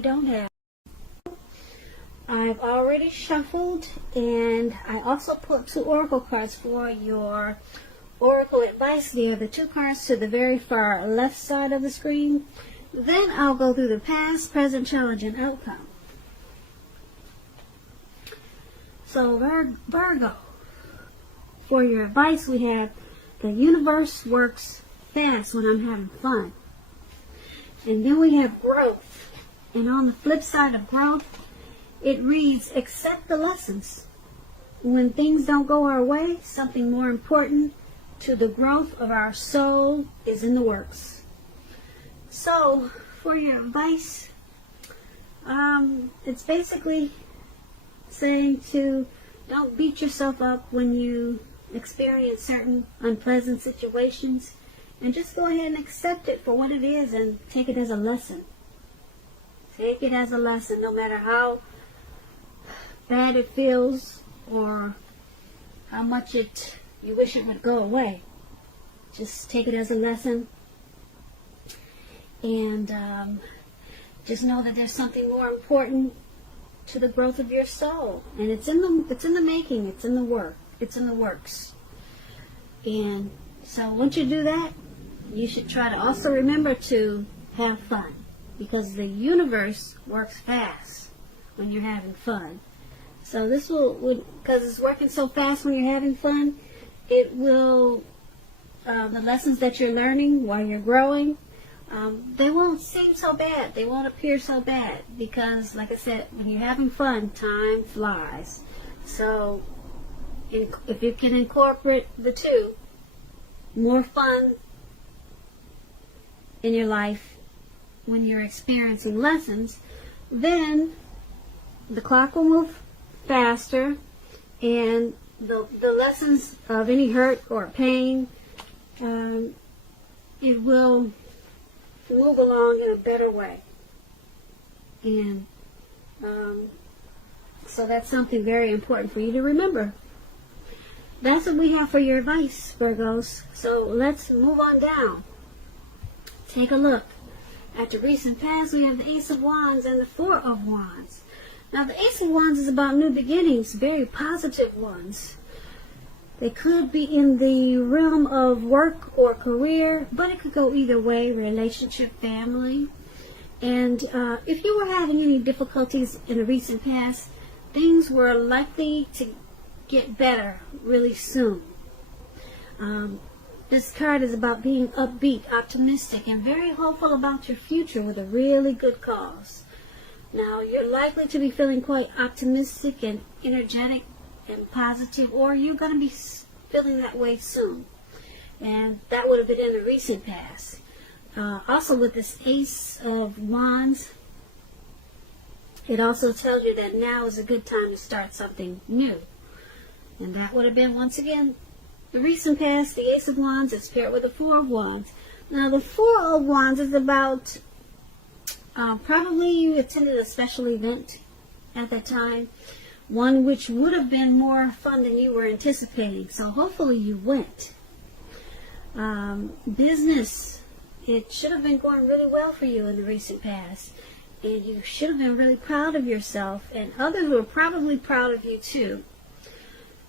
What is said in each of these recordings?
Don't have. I've already shuffled, and I also put 2 oracle cards for your oracle advice there, the 2 cards to the very far left side of the screen. Then I'll go through the past, present, challenge, and outcome. So Virgo, for your advice we have, the universe works fast when I'm having fun. And then we have growth. And on the flip side of growth, it reads, accept the lessons. When things don't go our way, something more important to the growth of our soul is in the works. So, for your advice, it's basically saying to don't beat yourself up when you experience certain unpleasant situations, and just go ahead and accept it for what it is and take it as a lesson. Take it as a lesson, no matter how bad it feels or how much you wish it would go away. Just take it as a lesson, and just know that there's something more important to the growth of your soul, and it's in the making, it's in the works. And so once you do that, you should try to also remember to have fun, because the universe works fast when you're having fun. So this will because it's working so fast when you're having fun, it will, the lessons that you're learning while you're growing, they won't seem so bad. They won't appear so bad, because, like I said, when you're having fun, time flies. So if you can incorporate the 2, more fun in your life when you're experiencing lessons, then the clock will move faster, and the lessons of any hurt or pain, it will move along in a better way. And so that's something very important for you to remember. That's what we have for your advice, Virgos. So let's move on down. Take a look at the recent past. We have the Ace of Wands and the 4 of Wands. Now the Ace of Wands is about new beginnings, very positive ones. They could be in the realm of work or career, but it could go either way, relationship, family. And if you were having any difficulties in the recent past, things were likely to get better really soon. This card is about being upbeat, optimistic, and very hopeful about your future with a really good cause. Now, you're likely to be feeling quite optimistic and energetic and positive, or you're going to be feeling that way soon. And that would have been in the recent past. Also, with this Ace of Wands, it also tells you that now is a good time to start something new. And that would have been, once again, the recent past. The Ace of Wands is paired with the 4 of Wands. Now, the 4 of Wands is about probably you attended a special event at that time, one which would have been more fun than you were anticipating. So hopefully you went. Business, it should have been going really well for you in the recent past, and you should have been really proud of yourself, and others were probably proud of you too.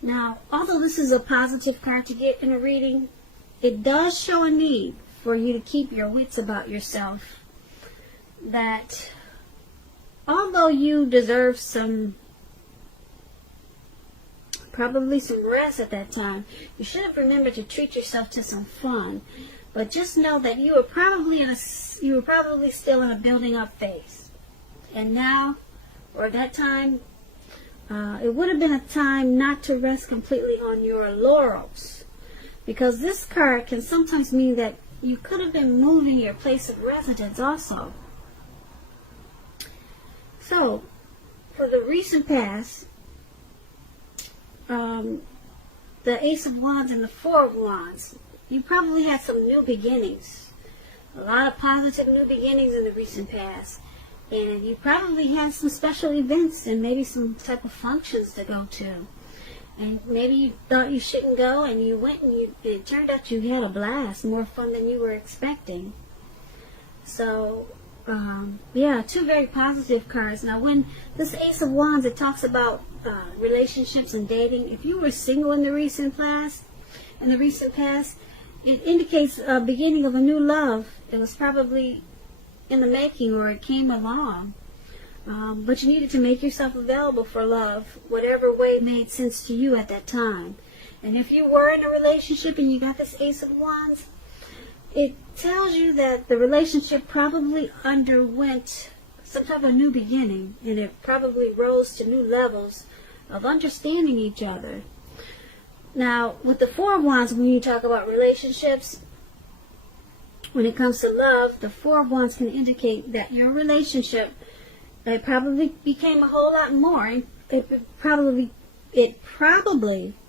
Now, although this is a positive card to get in a reading, it does show a need for you to keep your wits about yourself. That although you deserve probably some rest at that time, you should have remembered to treat yourself to some fun. But just know that you were probably still in a building up phase. And now, or at that time, it would have been a time not to rest completely on your laurels, because this card can sometimes mean that you could have been moving your place of residence also. So, for the recent past, the Ace of Wands and the 4 of Wands, you probably had some new beginnings. A lot of positive new beginnings in the recent past. And you probably had some special events and maybe some type of functions to go to. And maybe you thought you shouldn't go, and you went, and it turned out you had a blast, more fun than you were expecting. So Yeah, two very positive cards. Now, when this Ace of Wands, it talks about relationships and dating. If you were single in the recent past, it indicates a beginning of a new love. It was probably in the making, or it came along. But you needed to make yourself available for love, whatever way made sense to you at that time. And if you were in a relationship and you got this Ace of Wands, it tells you that the relationship probably underwent some type of new beginning, and it probably rose to new levels of understanding each other. Now, with the Four of Wands, when you talk about relationships, when it comes to love, the Four of Wands can indicate that your relationship, it probably became a whole lot more. It probably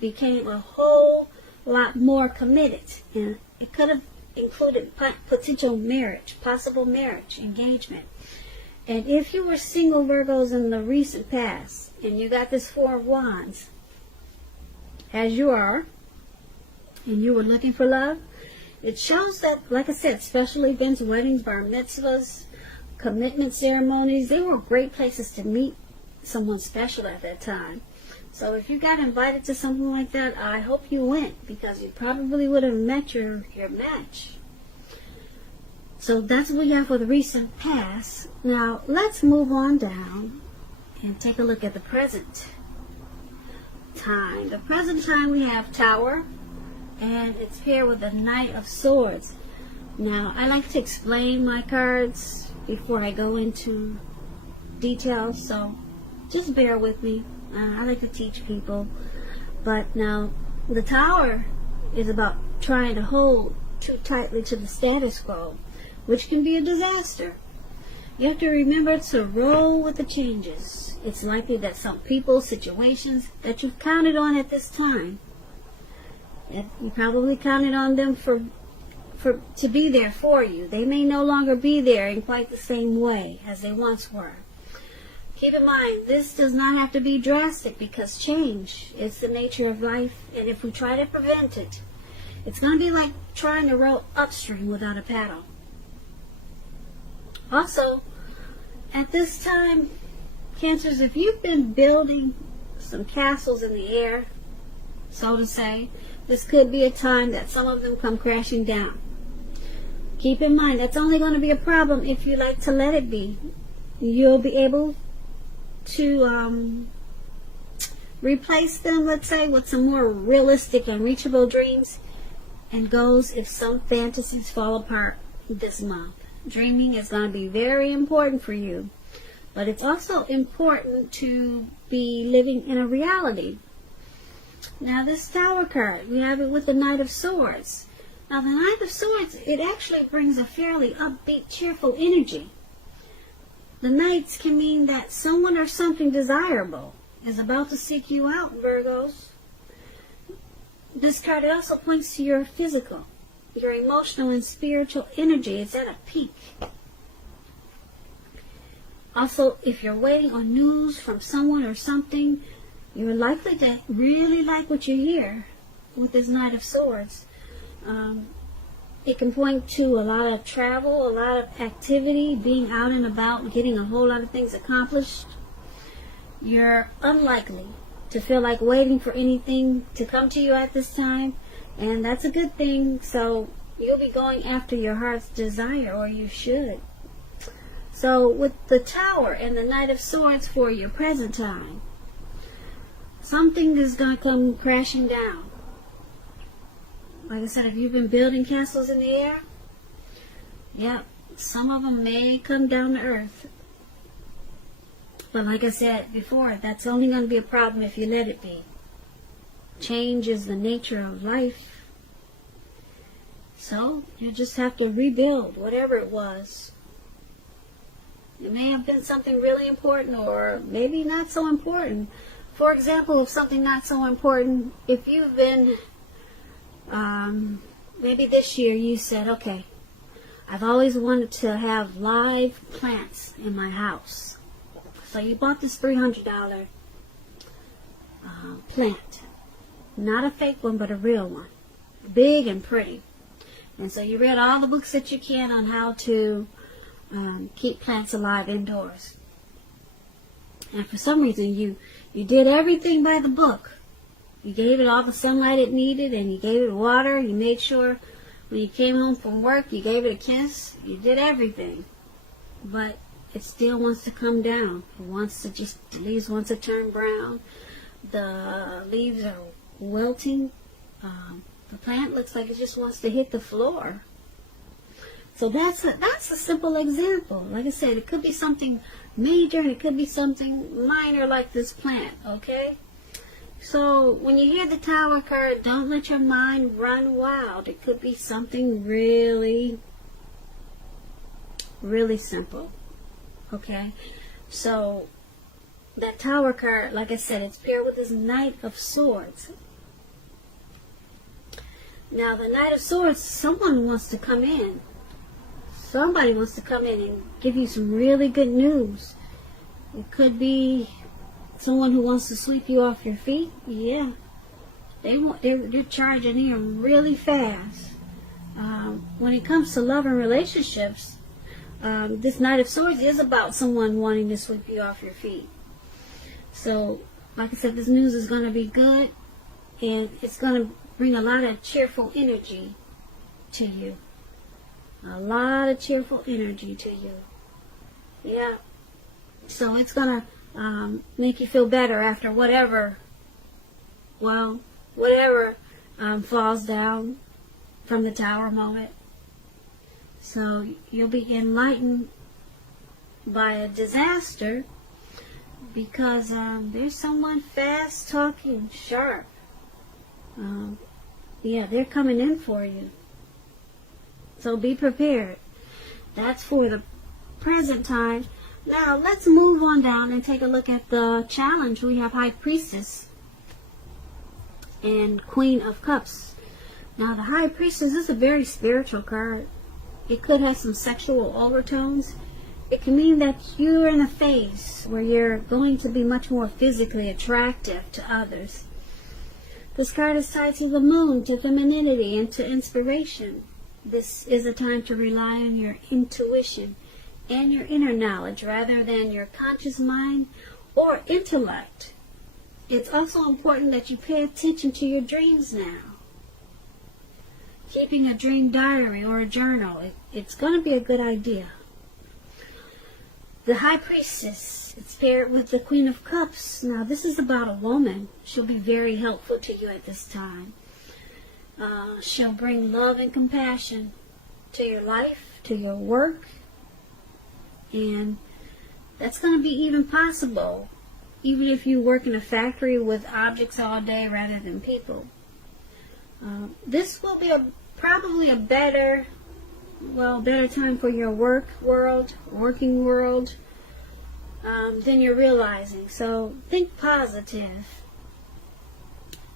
became a whole lot more committed, and it could have included potential marriage, possible marriage, engagement. And if you were single Virgos in the recent past, and you got this Four of Wands, as you are, and you were looking for love, it shows that, like I said, special events, weddings, bar mitzvahs, commitment ceremonies, they were great places to meet someone special at that time. So if you got invited to something like that, I hope you went, because you probably would have met your match. So that's what we have for the recent past. Now, let's move on down and take a look at the present time. The present time, we have Tower, and it's paired with the Knight of Swords. Now, I like to explain my cards before I go into details, so just bear with me. I like to teach people. But now, the Tower is about trying to hold too tightly to the status quo, which can be a disaster. You have to remember to roll with the changes. It's likely that some people, situations that you've counted on at this time, you probably counted on them to be there for you. They may no longer be there in quite the same way as they once were. Keep in mind, this does not have to be drastic, because change is the nature of life, and if we try to prevent it, it's going to be like trying to row upstream without a paddle. Also, at this time, Cancers, if you've been building some castles in the air, so to say, this could be a time that some of them come crashing down. Keep in mind, that's only going to be a problem if you like to let it be. You'll be able to replace them, let's say, with some more realistic and reachable dreams and goals if some fantasies fall apart this month. Dreaming is going to be very important for you, but it's also important to be living in a reality. Now, this Tower card, we have it with the Knight of Swords. Now, the Knight of Swords, it actually brings a fairly upbeat, cheerful energy. The Knights can mean that someone or something desirable is about to seek you out, Virgos. This card also points to your physical, your emotional and spiritual energy. It's at a peak. Also, if you're waiting on news from someone or something, you're likely to really like what you hear with this Knight of Swords. It can point to a lot of travel, a lot of activity, being out and about, getting a whole lot of things accomplished. You're unlikely to feel like waiting for anything to come to you at this time, and that's a good thing. So you'll be going after your heart's desire, or you should. So with the Tower and the Knight of Swords for your present time, something is going to come crashing down. Like I said, if you've been building castles in the air, some of them may come down to earth. But like I said before, that's only going to be a problem if you let it be. Change is the nature of life. So you just have to rebuild whatever it was. It may have been something really important, or maybe not so important. For example, if something not so important, if you've been, maybe this year you said, okay, I've always wanted to have live plants in my house. So you bought this $300 plant. Not a fake one, but a real one. Big and pretty. And so you read all the books that you can on how to keep plants alive indoors. And for some reason, you did everything by the book. You gave it all the sunlight it needed, and you gave it water. You made sure when you came home from work, you gave it a kiss. You did everything. But it still wants to come down. It wants to the leaves want to turn brown. The leaves are wilting. The plant looks like it just wants to hit the floor. So that's a simple example. Like I said, it could be something major and it could be something minor like this plant, okay? So when you hear the Tower card, don't let your mind run wild. It could be something really, really simple, okay? So that Tower card, like I said, it's paired with this Knight of Swords. Now the Knight of Swords, someone wants to come in. Somebody wants to come in and give you some really good news. It could be someone who wants to sweep you off your feet. Yeah, they're charging in really fast. When it comes to love and relationships, this Knight of Swords is about someone wanting to sweep you off your feet. So, like I said, this news is going to be good, and it's going to bring a lot of cheerful energy to you. A lot of cheerful energy to you. Yeah. So it's going to make you feel better after whatever falls down from the Tower moment. So you'll be enlightened by a disaster because there's someone fast talking, sharp. Yeah, they're coming in for you. So be prepared. That's for the present time. Now let's move on down and take a look at the challenge. We have High Priestess and Queen of Cups. Now the High Priestess is a very spiritual card. It could have some sexual overtones. It can mean that you're in a phase where you're going to be much more physically attractive to others. This card is tied to the moon, to femininity, and to inspiration. This is a time to rely on your intuition and your inner knowledge rather than your conscious mind or intellect. It's also important that you pay attention to your dreams now. Keeping a dream diary or a journal, it's going to be a good idea. The High Priestess, it's paired with the Queen of Cups. Now this is about a woman. She'll be very helpful to you at this time. She'll bring love and compassion to your life, to your work, and that's going to be even possible even if you work in a factory with objects all day rather than people. This will be probably a better time for your working world than you're realizing. So think positive.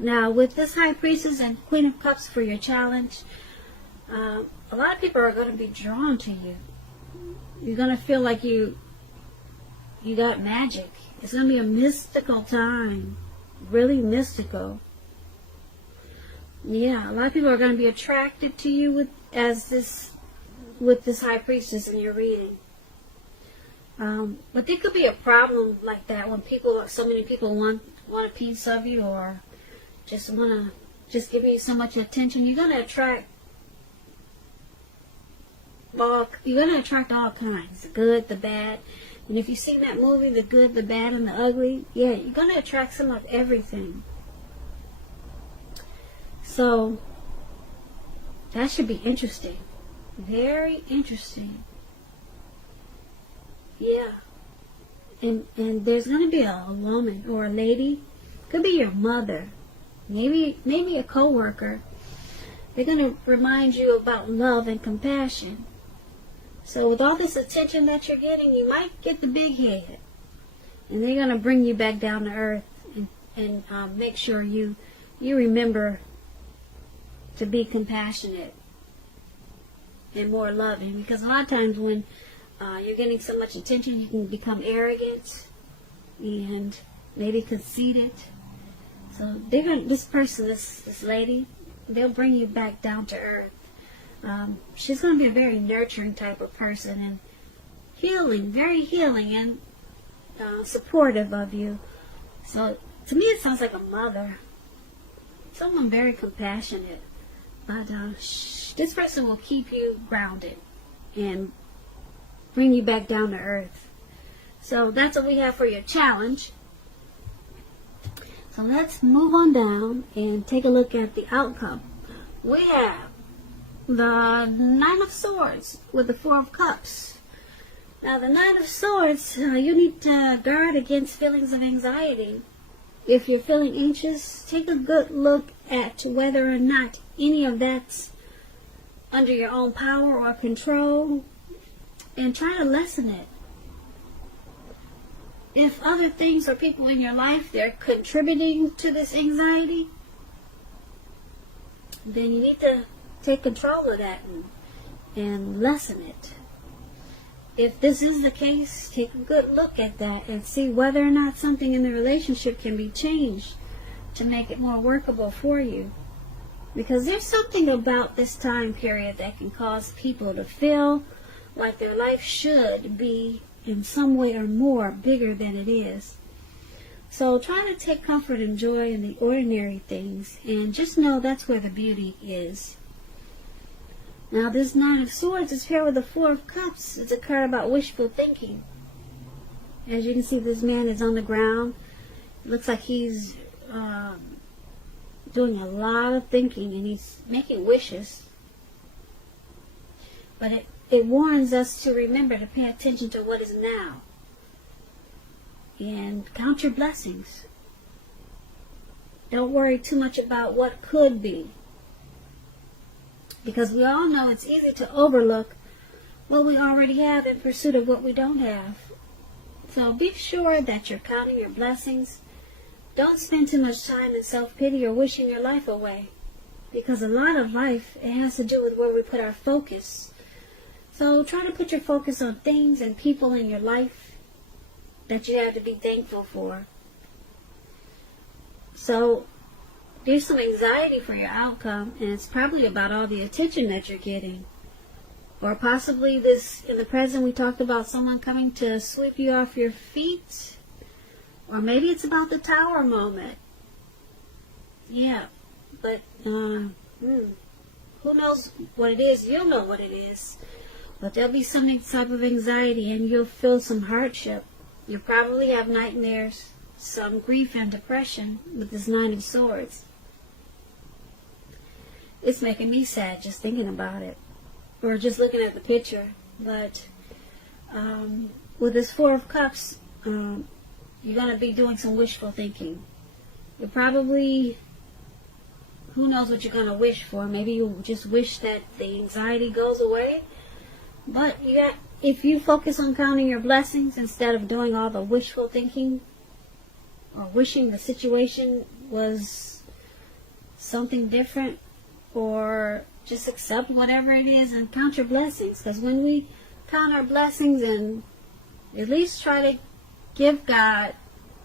Now, with this High Priestess and Queen of Cups for your challenge, a lot of people are going to be drawn to you. You're going to feel like you got magic. It's going to be a mystical time. Really mystical. Yeah, a lot of people are going to be attracted to you with this High Priestess in your reading. But there could be a problem like that when so many people want a piece of you or just want to give you so much attention. You're going to attract all kinds, the good, the bad. And if you've seen that movie, The Good, the Bad, and the Ugly, yeah, you're going to attract some of everything. So that should be interesting. Very interesting. Yeah. And there's going to be a woman or a lady. Could be your mother. Maybe a co-worker. They're going to remind you about love and compassion. So with all this attention that you're getting, you might get the big head. And they're going to bring you back down to earth and make sure you remember to be compassionate and more loving. Because a lot of times when you're getting so much attention, you can become arrogant and maybe conceited. So this lady, they'll bring you back down to earth. She's going to be a very nurturing type of person, healing, very healing and supportive of you. So to me it sounds like a mother, someone very compassionate. But this person will keep you grounded and bring you back down to earth. So that's what we have for your challenge. So let's move on down and take a look at the outcome. We have the Nine of Swords with the Four of Cups. Now the Nine of Swords, you need to guard against feelings of anxiety. If you're feeling anxious, take a good look at whether or not any of that's under your own power or control, and try to lessen it. If other things or people in your life, they're contributing to this anxiety, then you need to take control of that and lessen it. If this is the case, take a good look at that and see whether or not something in the relationship can be changed to make it more workable for you. Because there's something about this time period that can cause people to feel like their life should be in some way or more bigger than it is. So try to take comfort and joy in the ordinary things, and just know that's where the beauty is. Now this Nine of Swords is paired with the Four of Cups. It's a card about wishful thinking. As you can see, this man is on the ground. It looks like he's doing a lot of thinking, and he's making wishes. But it warns us to remember to pay attention to what is now and count your blessings. Don't worry too much about what could be, because we all know it's easy to overlook what we already have in pursuit of what we don't have. So be sure that you're counting your blessings. Don't spend too much time in self-pity or wishing your life away, because a lot of life, it has to do with where we put our focus. So try to put your focus on things and people in your life that you have to be thankful for. So there's some anxiety for your outcome, and it's probably about all the attention that you're getting. Or possibly this, in the present, we talked about someone coming to sweep you off your feet. Or maybe it's about the Tower moment. Yeah, but who knows what it is? You'll know what it is. But there'll be some type of anxiety, and you'll feel some hardship. You'll probably have nightmares, some grief and depression with this Nine of Swords. It's making me sad just thinking about it, or just looking at the picture. But with this Four of Cups, you're going to be doing some wishful thinking. You're probably, who knows what you're going to wish for. Maybe you just wish that the anxiety goes away. But if you focus on counting your blessings instead of doing all the wishful thinking or wishing the situation was something different, or just accept whatever it is and count your blessings. Because when we count our blessings and at least try to give God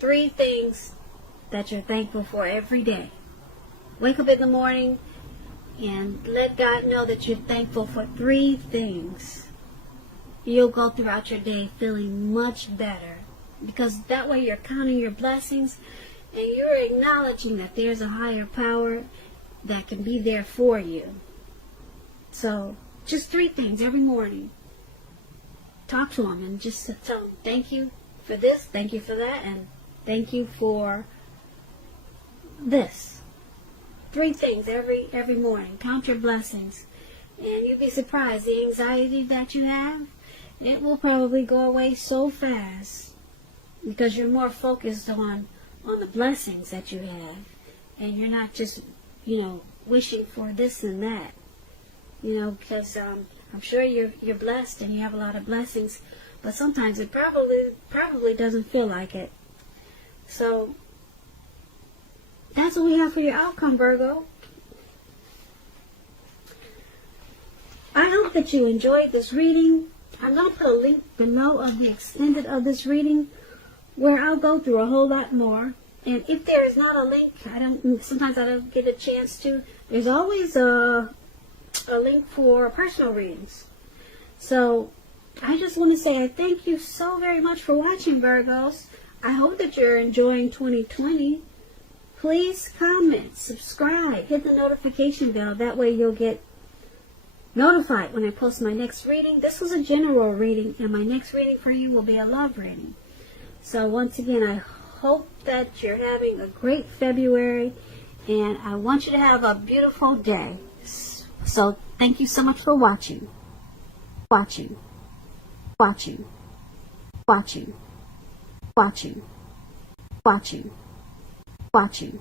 3 things that you're thankful for every day. Wake up in the morning and let God know that you're thankful for 3 things. You'll go throughout your day feeling much better, because that way you're counting your blessings and you're acknowledging that there's a higher power that can be there for you. So just 3 things every morning. Talk to Him and just tell Him, thank you for this, thank you for that, and thank you for this. 3 things every morning. Count your blessings, and you'll be surprised. The anxiety that you have, it will probably go away so fast, because you're more focused on the blessings that you have, and you're not just wishing for this and that. Because I'm sure you're blessed and you have a lot of blessings, but sometimes it probably doesn't feel like it. So that's what we have for your outcome, Virgo. I hope that you enjoyed this reading. I'm going to put a link below of the extended of this reading, where I'll go through a whole lot more. And if there is not a link, sometimes I don't get a chance to. There's always a link for personal readings. So I just want to say I thank you so very much for watching, Virgos. I hope that you're enjoying 2020. Please comment, subscribe, hit the notification bell. That way you'll get notified when I post my next reading. This was a general reading, and my next reading for you will be a love reading. So once again, I hope that you're having a great February, and I want you to have a beautiful day. So thank you so much for watching. Watching. Watching. Watching. Watching. Watching. Watching.